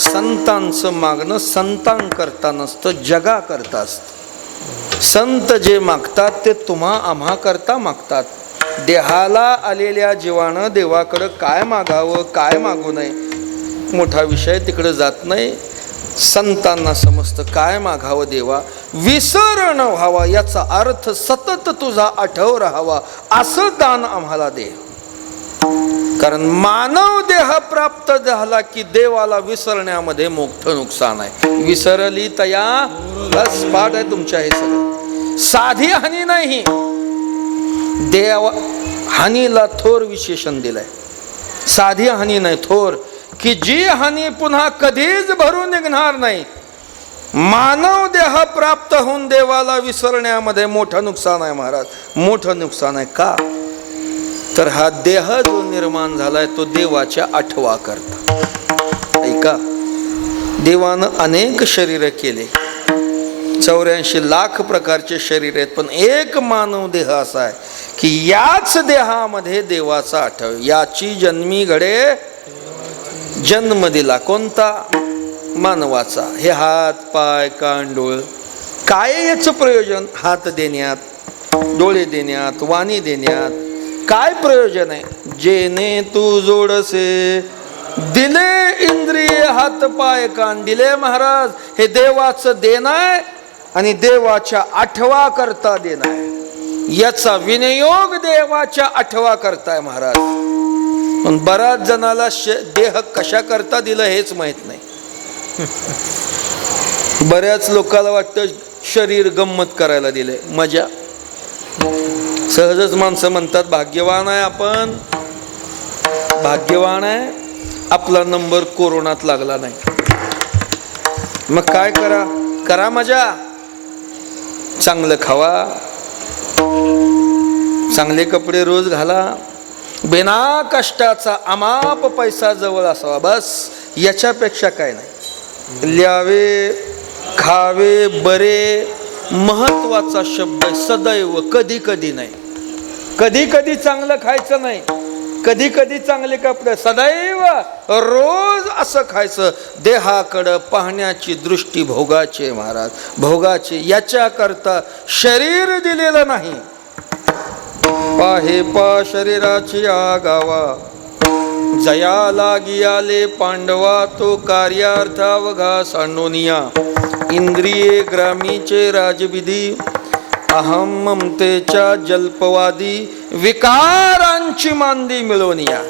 संतांचं मागणं संतांकरता नसतं, जगा करता असतं. संत जे मागतात ते तुम्हा आम्हा करता मागतात. देहाला आलेल्या जीवानं देवाकडं काय मागावं काय मागू नये मोठा विषय तिकडे जात नाही. संतांना समजतं काय मागावं देवा, विसर न व्हावा, याचा अर्थ सतत तुझा आठव राहावा असं दान आम्हाला दे. कारण मानव देह प्राप्त झाला की देवाला विसरण्यामध्ये मोठं नुकसान आहे. विसरली तया बस पाठ आहे तुमच्या. हे सगळं साधी हानी नाही, देव हानीला थोर विशेषण दिलंय. साधी हानी नाही, थोर, की जी हानी पुन्हा कधीच भरून निघणार नाही. मानव देह प्राप्त होऊन देवाला विसरण्यामध्ये मोठं नुकसान आहे महाराज, मोठं नुकसान आहे. का तर हा देह जो निर्माण झालाय तो देवाच्या आठवा करता. ऐका, देवानं अनेक शरीर केले, 84 लाख प्रकारचे शरीर आहेत, पण एक मानव देह असा आहे की याच देहामध्ये देवाचा आठव. याची जन्मी घडे जन्म दिला कोणता? मानवाचा. हे हात पाय कान डोळ काय याचं प्रयोजन? हात देण्यात, डोळे देण्यात, वाणी देण्यात काय प्रयोजन आहे? जेने तू जोडसे दिले इंद्रिय हात पाय कान दिले महाराज. हे देवाचं देणं आहे आणि देवाच्या आठवा करता देणं आहे. याचा विनियोग देवाच्या आठवा करताय महाराज. पण बऱ्याच जणाला देह कशा करता दिलं हेच माहित नाही. बऱ्याच लोकांना वाटतं शरीर गंमत करायला दिलंय, मजा. सहजच माणसं म्हणतात भाग्यवान आहे आपण, भाग्यवान आहे आपला नंबर कोरोनात लागला नाही. मग काय करा? करा मजा, चांगलं खावा, चांगले कपडे रोज घाला, बिना कष्टाचा अमाप पैसा जवळ असावा, बस. याच्यापेक्षा काय नाही. ल्यावे खावे बरे महत्वाचा शब्द आहे. सदैव, कधी कधी नाही. कधी कधी चांगलं खायचं नाही, कधी कधी चांगले कपडे, सदैव रोज असं खायचं. देहाकडं पाहण्याची दृष्टी भोगाची महाराज, भोगाची. याच्या करता शरीर दिलेलं नाही. पाहे पा शरीराची आगावा, जया लागी आले पांडवा, तो कार्यार्थावघा सांडोनिया. इंद्रिये ग्रामीचे राजविधी, अहम ममतेच्या जल्पवादी, विकारांची मांदी मिळवनिया.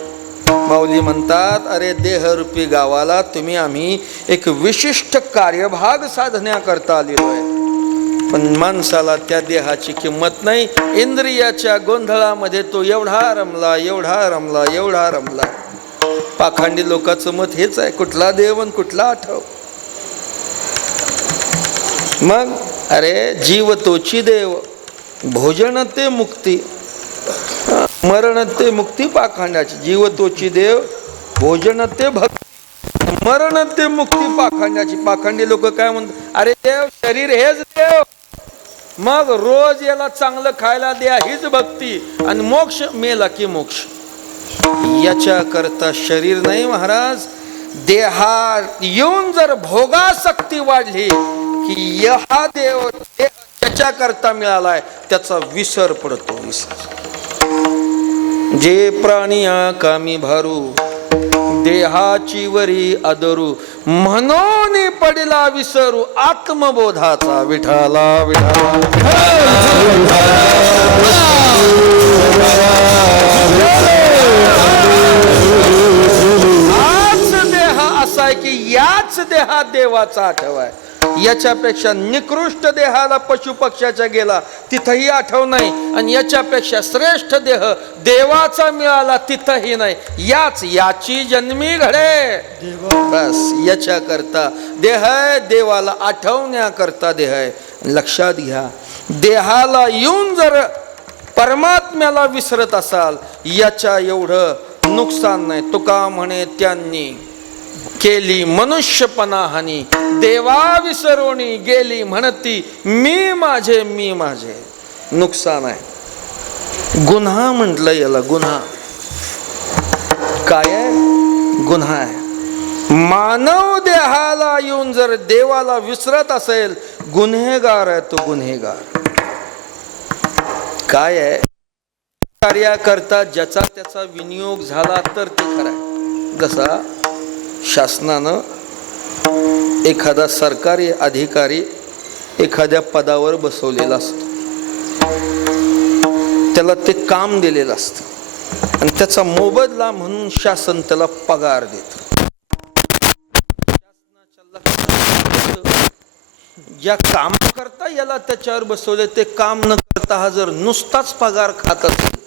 माऊली म्हणतात, अरे देहरूपी गावाला तुम्ही आम्ही एक विशिष्ट कार्यभाग साधण्याकरता आलेलो आहे, पण माणसाला त्या देहाची किंमत नाही. इंद्रियाच्या गोंधळामध्ये तो एवढा रमला, एवढा रमला, एवढा रमला. पाखंडी लोकांचं मत हेच आहे, कुठला देव आणि कुठला आठव. मग अरे जीव तोची देव, भोजन ते मुक्ती, मरण ते मुक्ती पाखंडाची. जीव तोची देव, भोजन ते भक्ती, मरण ते मुक्ती पाखंडाची. पाखंडी लोक काय म्हणतात? अरे देव शरीर हेच देव, मग रोज याला चांगलं खायला द्या हीच भक्ती, आणि मोक्ष मेला की मोक्ष. याच्या करता शरीर नाही महाराज. देहा येऊन जर भोगासक्ती वाढली की हा देव त्याच्या करता मिळालाय त्याचा विसर पडतो. विसर. जे प्राणिया कामी भारू, देहाची वरी आदरू, म्हणून पडला विसरू, आत्मबोधाचा विठाला विठाला. हाच देह असा आहे की याच देहात देवाचा आठव आहे. याच्यापेक्षा निकृष्ट देहाला पशु पक्ष्याचा गेला तिथंही आठव नाही, आणि याच्यापेक्षा श्रेष्ठ देह देवाचा मिळाला तिथंही नाही. याची जन्मी घडे, बस. याच्या करता देह आहे, देवाला आठवण्याकरता देह आहे. लक्षात घ्या, देहाला येऊन जर परमात्म्याला विसरत असाल याच्या एवढं नुकसान नाही. तुका म्हणे त्यांनी केली मनुष्यपणा हानी, देवा विसरोणी गेली म्हणती मी माझे मी माझे. नुकसान आहे. गुन्हा म्हटलं याला, गुन्हा काय आहे? गुन्हा आहे. मानव देहाला येऊन जर देवाला विसरत असेल, गुन्हेगार आहे तो, गुन्हेगार. काय आहे, कार्याकरता ज्याचा त्याचा विनियोग झाला तर ते खरं आहे. जसा शासनानं एखादा सरकारी अधिकारी एखाद्या पदावर बसवलेला असतो, त्याला ते काम दिलेलं असतं आणि त्याचा मोबदला म्हणून शासन त्याला पगार देतं. ज्या काम करता याला त्याच्यावर बसवले ते काम न करता हा जर नुसताच पगार खात असेल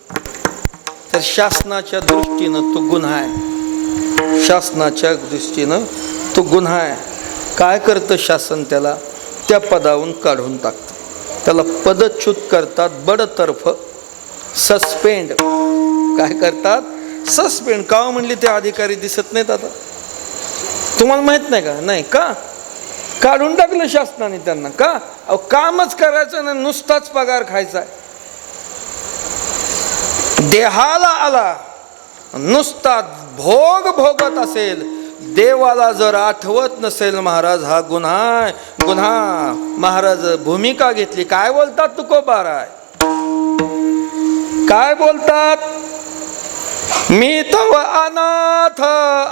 तर शासनाच्या दृष्टीनं तो गुन्हा आहे. शासनाच्या दृष्टीनं तो गुन्हा आहे. काय करतं शासन? त्याला त्या पदावरून काढून टाकतं, त्याला पदच्युत करतात, बडतर्फ सस्पेंड. काय करतात? सस्पेंड. का म्हणली ते अधिकारी दिसत नाहीत आता? तुम्हाला माहित नाही का? नाही का? काढून टाकलं शासनाने त्यांना. का? अहो कामच करायचं ना, नुसताच पगार खायचा. देहाला आला नुसता भोग भोगत असेल, देवाला जर आठवत नसेल महाराज, हा गुन्हा आहे, गुन्हा. महाराज भूमिका घेतली. काय बोलतात तुकोबाराय? काय बोलतात? मी तव अनाथ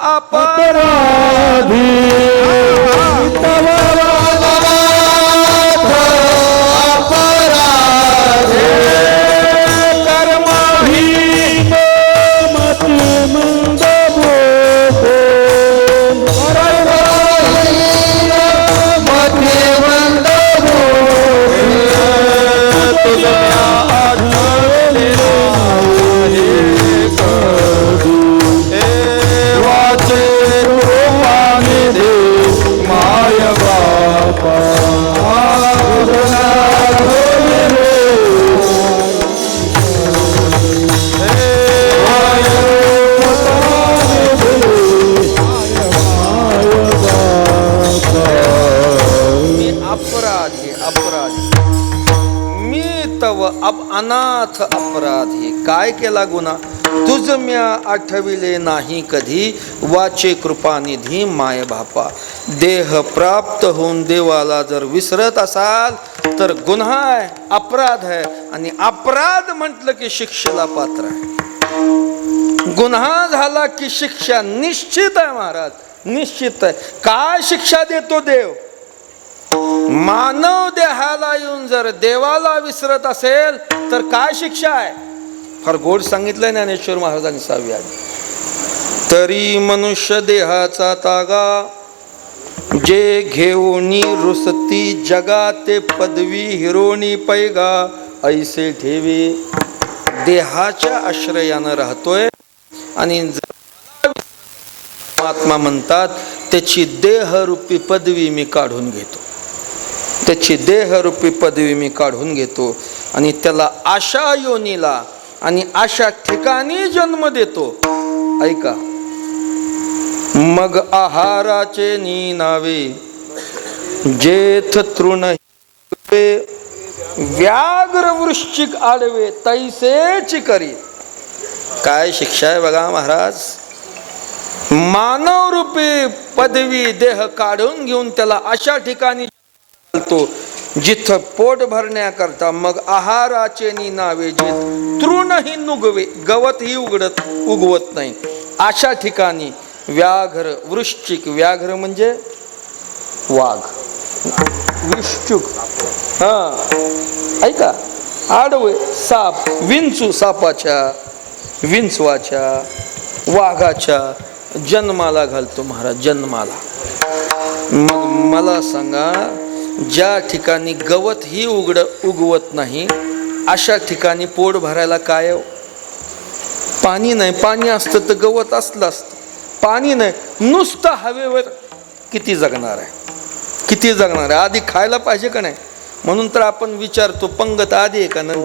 अपराधी, तव अनाथ अपराधी, कर्महीन मतिमंद भोगे, मतिमंद भोगे, तुझ्या आढळले अनाथ अपराधी. काय केला गुन्हा? तुझ म्या आठविले नाही कधी, वाचे कृपानिधी माय बापा. देह प्राप्त होऊन देवाला जर विसरत असाल तर गुन्हा आहे, अपराध आहे. आणि अपराध म्हटलं की शिक्षेला पात्र आहे. गुन्हा झाला की शिक्षा निश्चित आहे महाराज, निश्चित आहे. काय शिक्षा देतो देव? मानव देहाला येऊन जर देवाला विसरत असेल तर काय शिक्षा आहे? फार गोड सांगितलंय ज्ञानेश्वर महाराजांनी 6व्या. तरी मनुष्य देहाचा तागा, जे घेऊनी रुसती जगा, ते पदवी हिरोणी पैगा, ऐसे ठेवे. देहाच्या आश्रयानं राहतोय आणि महात्मा म्हणतात त्याची देहरूपी पदवी मी काढून घेतो, त्याची देहरूपी पदवी मी काढून घेतो आणि त्याला अशा योनीला आणि अशा ठिकाणी जन्म देतो. ऐका, मग आहाराचे नी नावे, जेथ तृण व्याघ्र वृश्चिक आडवे, तैसेची करी. काय शिक्षा आहे बघा महाराज. मानव रूपी पदवी देह काढून घेऊन त्याला अशा ठिकाणी तो जिथं पोट भरण्याकरता, मग आहाराचे नी नावे, जे तृणही नुगवे, गवतही उगवत नाही, अशा ठिकाणी व्याघ्र वृश्चिक. व्याघ्र म्हणजे वाघ, वृश्चिक ऐका, आडवे साप, विंचू, सापाच्या विंचवाच्या वाघाच्या जन्माला घालतो महाराज, जन्माला. मग मला सांगा, ज्या ठिकाणी गवत ही उगवत नाही अशा ठिकाणी पोट भरायला काय? पाणी नाही. पाणी असतं तर गवत असलं असतं. पाणी नाही, नुसतं हवेवर किती जगणार आहे? किती जगणार आहे? आधी खायला पाहिजे का नाही? म्हणून तर आपण विचारतो पंगत आधी आहे का नंतर?